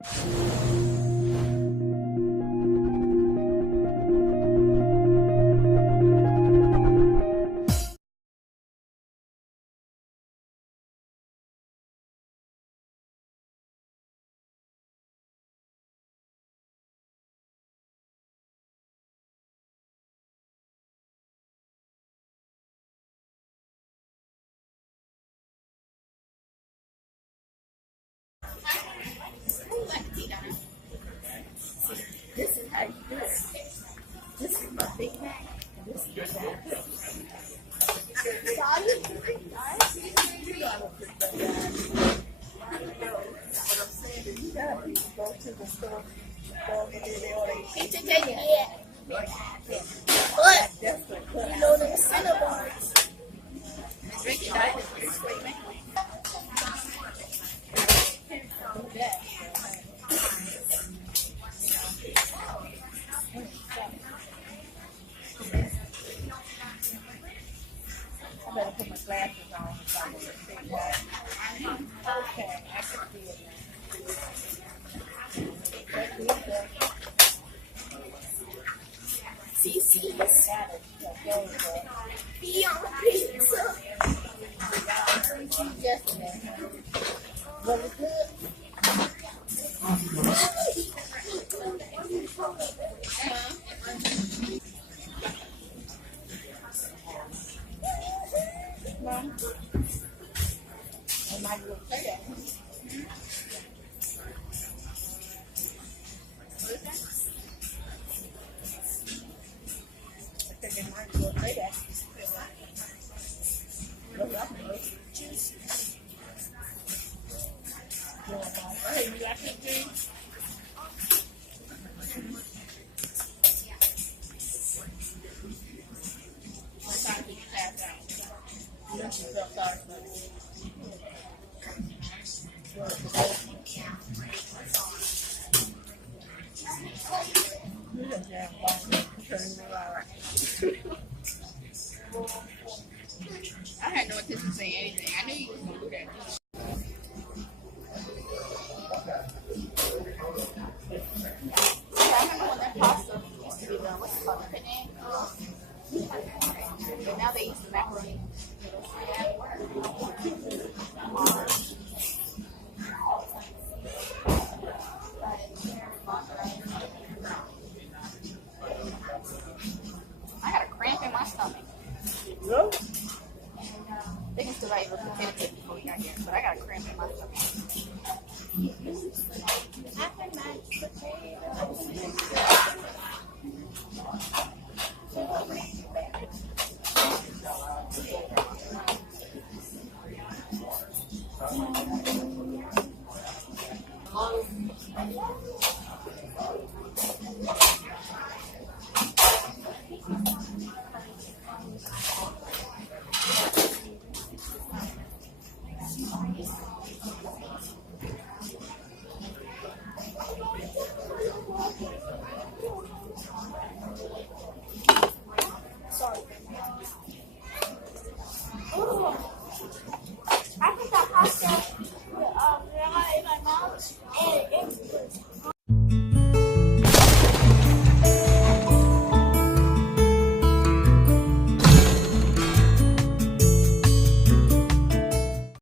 This is how you do it. This is my big Mac. This is your bag. You gotta put that down. What I'm saying is you gotta go to the store, go over there, they order Cici, take it. but definitely You know them Cinnabons. drink it diet is way man. I better put my glasses on so I can see that. Okay, I can see it now. Cici. Got it. There you go. Be on pizza. Yesterday. Was it good? Mom? I might go say that. I think I might go say that. Look up, look. Hey, you like it, Jane? What time did you pass out? You felt sorry for me. You just have fun. Turn me around. I had no intention of saying anything. I knew you was going to do that. Yeah, I remember when that pasta used to be done. What's it called? Penne? And now they use the macaroni. I had a cramp in my stomach. Really? They can still not even potato chip before we got here, but I got a cramp in my stomach. Sorry. I think that pasta